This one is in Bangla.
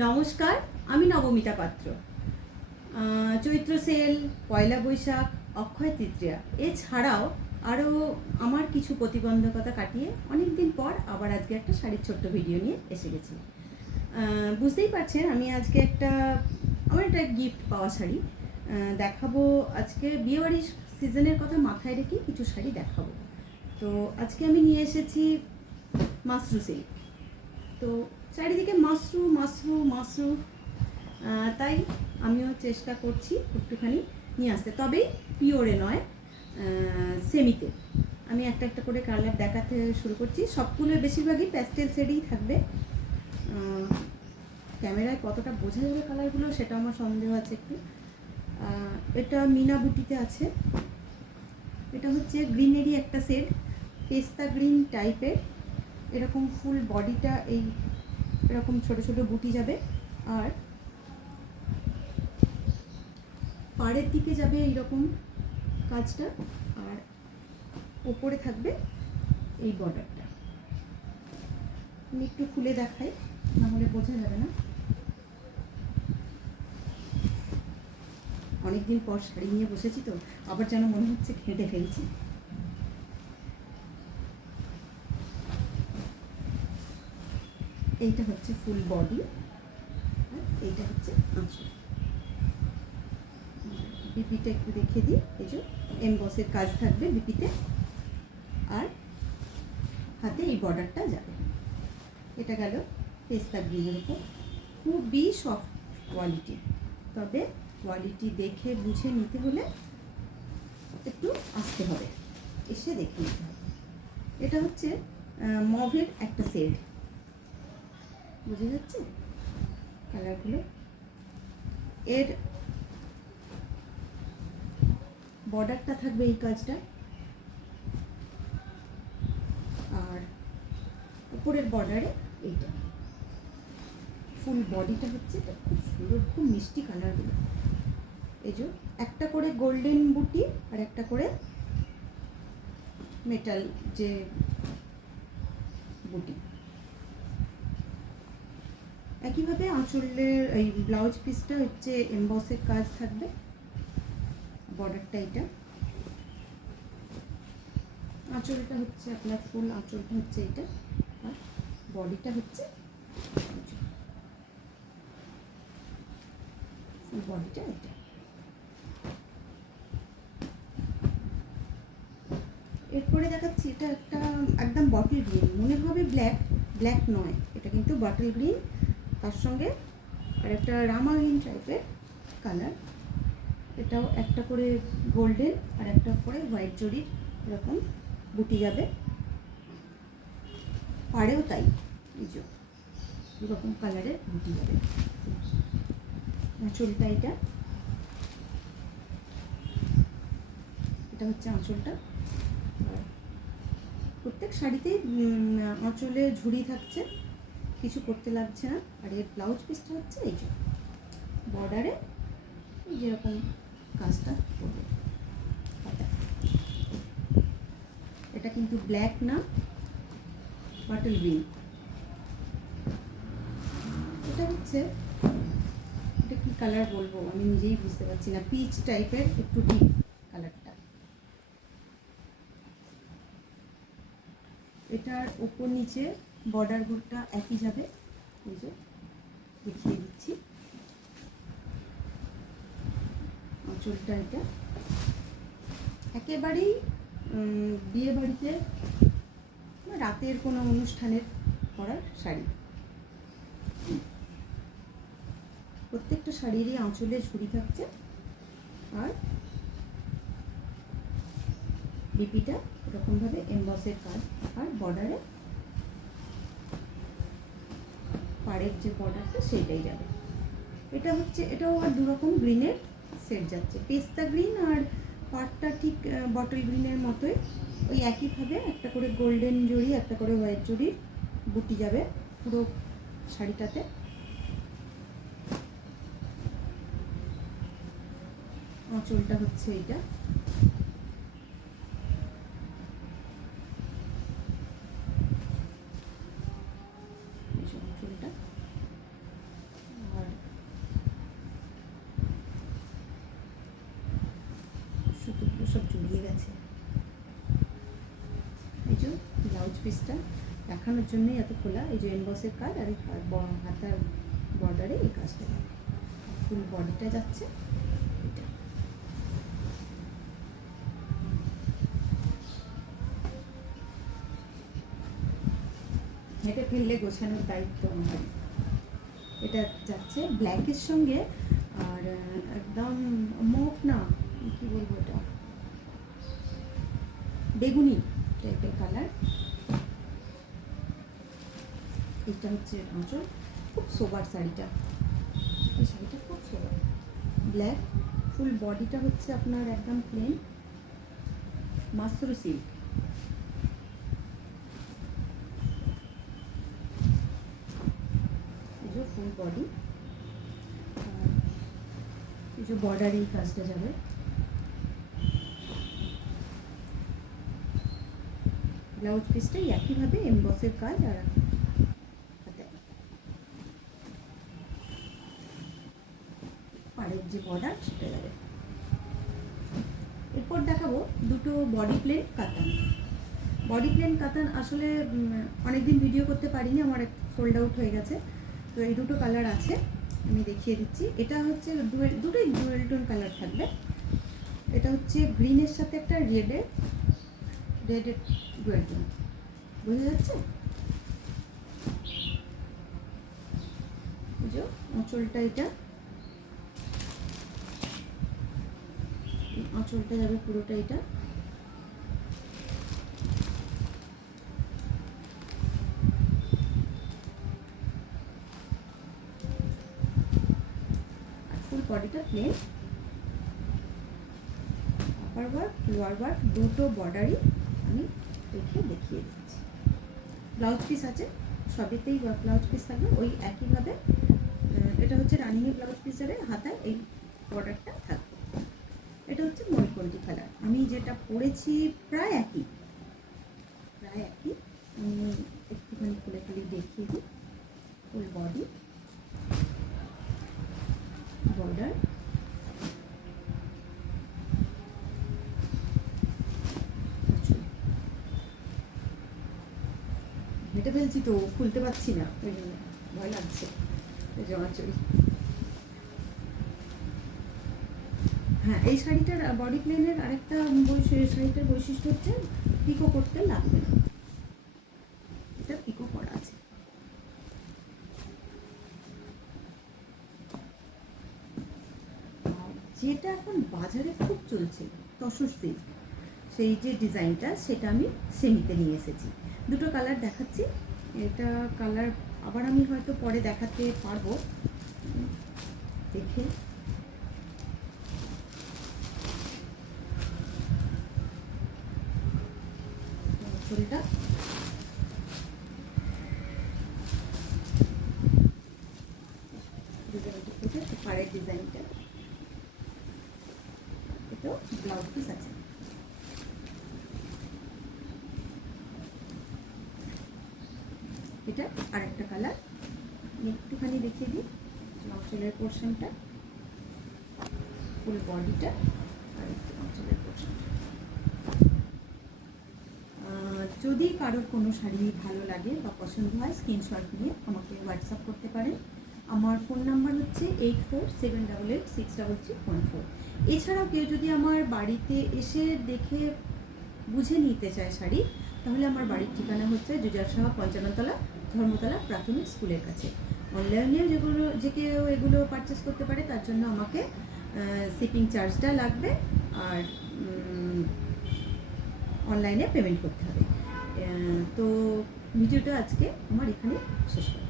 নমস্কার, আমি নবমিতা পাত্র। চৈত্র সেল, পয়লা বৈশাখ, অক্ষয় তৃতীয়া এছাড়াও আরও আমার কিছু প্রতিবন্ধকতা কাটিয়ে অনেক দিন পর আবার আজকে একটা শাড়ির ছোট্ট ভিডিও নিয়ে এসে গেছি। বুঝতেই পারছেন আমি আজকে আমার একটা গিফট পাওয়া শাড়ি দেখাবো। আজকে বিয়েবাড়ির সিজনের কথা মাথায় রেখে কিছু শাড়ি দেখাবো। তো আজকে আমি নিয়ে এসেছি মাসরু সিল্ক। তো চারিদিকে মাশরু মাশরু মাশরু, তাই আমিও চেষ্টা করছি একটুখানি নিয়ে আসতে, তবে পিওরে নয়, সেমিতে। আমি একটা একটা করে কালার দেখাতে শুরু করছি। সবগুলো বেশিরভাগই প্যাস্টেল শেডেই থাকবে। ক্যামেরায় কতটা বোঝা যাবে কালারগুলো সেটা আমার সন্দেহ আছে একটু। এটা মিনা বুটিতে আছে। এটা হচ্ছে গ্রিনেরই একটা শেড, পেস্তা গ্রিন টাইপের। এরকম ফুল বডিটা এরকম ছোট ছোট বুটি যাবে, আর পাড়ের দিকে যাবে এইরকম কাজটা, আর ওপরে থাকবে এই বর্ডারটা। আমি একটু খুলে দেখাই, নাহলে বোঝা যাবে না। অনেকদিন পর শাড়ি নিয়ে বসেছি তো আবার যেন মনে হচ্ছে ঘেঁটে ফেলছি। এইটা হচ্ছে ফুল বডি, আর এইটা হচ্ছে আঁচল। বিপিটা একটু দেখিয়ে দিই। এই যে এমবসের কাজ থাকবে বিপিতে, আর হাতে এই বর্ডারটা যাবে। এটা গেল পেস্তা গ্রিনের উপর। খুবই সফট কোয়ালিটি, তবে কোয়ালিটি দেখে বুঝে নিতে হলে একটু আসতে হবে, এসে দেখে নিতে হবে। এটা হচ্ছে মভের একটা শেড, বুঝে যাচ্ছে কালারগুলো। এর বর্ডারটা থাকবে এই কাজটা, আর উপরের বর্ডারে এইটা। ফুল বডিটা হচ্ছে খুব সুন্দর, খুব মিষ্টি কালারগুলো। এই যে একটা করে গোল্ডেন বুটি আর একটা করে মেটাল যে বুটি। একইভাবে আঁচলের এই ব্লাউজ পিসটা হচ্ছে এমবসের কাজ থাকবে। বর্ডারটা এটা, আঁচলটা হচ্ছে আপনার ফুল আঁচলটা হচ্ছে এটা, আর বডিটা হচ্ছে ফুল বডিটা এটা। এরপরে দেখাচ্ছি এটা একটা একদম বটল গ্রিন, মনে হবে ব্ল্যাক, ব্ল্যাক নয়, এটা কিন্তু বটল গ্রিন। তার সঙ্গে আর একটা রামা গ্রিন টাইপের কালার। এটাও একটা করে গোল্ডেন আর একটা করে হোয়াইট জরির এরকম বুটি যাবে, পাড়েও তাই এই যে এরকম কালারের বুটি যাবে। আঁচলটা এটা হচ্ছে আঁচলটা। প্রত্যেক শাড়িতেই আঁচলে ঝুড়ি থাকছে, কিছু করতে লাগছে না। আর এর ব্লাউজ পিসটা হচ্ছে এই যে বর্ডারে যেরকম কাজটা করবে। এটা কিন্তু ব্ল্যাক না, বটল গ্রিন। এটা হচ্ছে, এটা কি কালার বলবো আমি নিজেই বুঝতে পারছি না, পিচ টাইপের একটু ডিপ কালারটা। এটার উপর নিচে বর্ডারগুলোটা একই যাবে। এই যে দেখিয়ে দিচ্ছি, আঁচলটা এটা একেবারেই বিয়ে বাড়িতে রাতের কোনো অনুষ্ঠানের পরার শাড়ি। প্রত্যেকটা শাড়িরই আঁচলে ঝুড়ি থাকছে, আর বিপিটা এরকমভাবে এমবসের কাজ, আর বর্ডারে পাড়ের যে বর্ডারটা সেইটাই যাবে। এটা হচ্ছে, এটাও আর দুরকম গ্রিনের সেট যাচ্ছে, পেস্তা গ্রিন আর পাড়টা ঠিক বটল গ্রিনের মতোই। ওই একইভাবে একটা করে গোল্ডেন জড়ি একটা করে হোয়াইট জড়ির বুটি যাবে পুরো শাড়িটাতে। আঁচলটা হচ্ছে এইটা, আঁচলটা ব্লাউজ পিসটা দেখানোর জন্যই এত খোলা। এই যে এমবসের কাজ আর এই হাতার বর্ডারে এই কাজটা যাবে, ফুল বডিটা যাচ্ছে এটা। হেঁটে ফেললে গোছানোর দায়িত্ব আমার। এটা যাচ্ছে ব্ল্যাকের সঙ্গে, আর একদম মুখ না কি বলবো, এটা বেগুনি টাইপের কালার। এটা হচ্ছে আঁচল, খুব সোবার শাড়িটা, এই শাড়িটা খুব সোবার, ব্ল্যাক। ফুল বডিটা হচ্ছে আপনার একদম প্লেন মাশরু সিল্ক। এই যে ফুল বডি, এই যে বর্ডারে এই কাজটা যাবে। ব্লাউজ পিসটাই একইভাবে এমবসের কাজ, আর পাড়ের যে বর্ডার সেটা যাবে। এরপর দেখাবো দুটো বডি প্লেন কাতান। বডি প্লেন কাতান আসলে অনেকদিন ভিডিও করতে পারিনি, আমার সোল্ড আউট হয়ে গেছে। তো এই দুটো কালার আছে, আমি দেখিয়ে দিচ্ছি। এটা হচ্ছে দুটোই ডুয়েল টোন কালার থাকবে। এটা হচ্ছে গ্রিনের সাথে একটা রেডের ডুয়েল টোন, বোঝা যাচ্ছে? বুঝো আঁচলটা, এটা আঁচলটা যাবে পুরোটা এটা। ফুল বডিটা প্লেন, আপার ওয়ার্ক লোয়ার ওয়ার্ক দুটো বর্ডারই আমি দেখিয়ে দিচ্ছি। ব্লাউজ পিস আছে, সবেতেই ব্লাউজ পিস থাকবে ওই একইভাবে। এটা হচ্ছে রানিংয়ে ব্লাউজ পিসের হাতায় এই বর্ডারটা থাকবে। এটা হচ্ছে মরিকন্টি কালার, আমি যেটা পরেছি প্রায় একই। আমি একটুখানি খুলে দেখিয়ে দিই। ফুল বডি, বর্ডার, হেঁটে ফেলছি তো খুলতে পারছি না, ওই জন্য ভয় লাগছে। আঁচল, হ্যাঁ এই শাড়িটার বডি প্লেনের আরেকটা শাড়িটার বৈশিষ্ট্য হচ্ছে পিকো করতে লাগবে না, এটা পিকো করা আছে। যেটা এখন বাজারে খুব চলছে তসর সিল্ক, সেই যে ডিজাইনটা সেটা আমি সেমিতে নিয়ে এসেছি। দুটো কালার দেখাচ্ছি। এটা কালার আবার আমি হয়তো পরে দেখাতে পারবো, দেখে। চুলটা পাড়ের ডিজাইনটা, এটাও ব্লাউজ পিস আছে। এটা আরেকটা কালার, একটুখানি দেখিয়ে দিই। আঁচলের পোর্শনটা, ফুল বডিটা, আর একটু আঁচলের পোর্শনটা। যদি কারোর কোনো শাড়ি ভালো লাগে বা পছন্দ হয়, স্ক্রিনশট নিয়ে আমাকে হোয়াটসঅ্যাপ করতে পারেন। আমার ফোন নাম্বার হচ্ছে 8478863314। এছাড়াও কেউ যদি আমার বাড়িতে এসে দেখে বুঝে নিতে চায় শাড়ি, তাহলে আমার বাড়ির ঠিকানা হচ্ছে জুজারসাহা 55 তলা, ধর্মতলা প্রাথমিক স্কুলের কাছে। অনলাইনে যে কেউ এগুলো পারচেস করতে পারে, তার জন্য আমাকে শিপিং চার্জটা লাগবে, আর অনলাইনে পেমেন্ট করতে হবে। তো ভিডিওটা আজকে আমার এখানে শেষ করছি।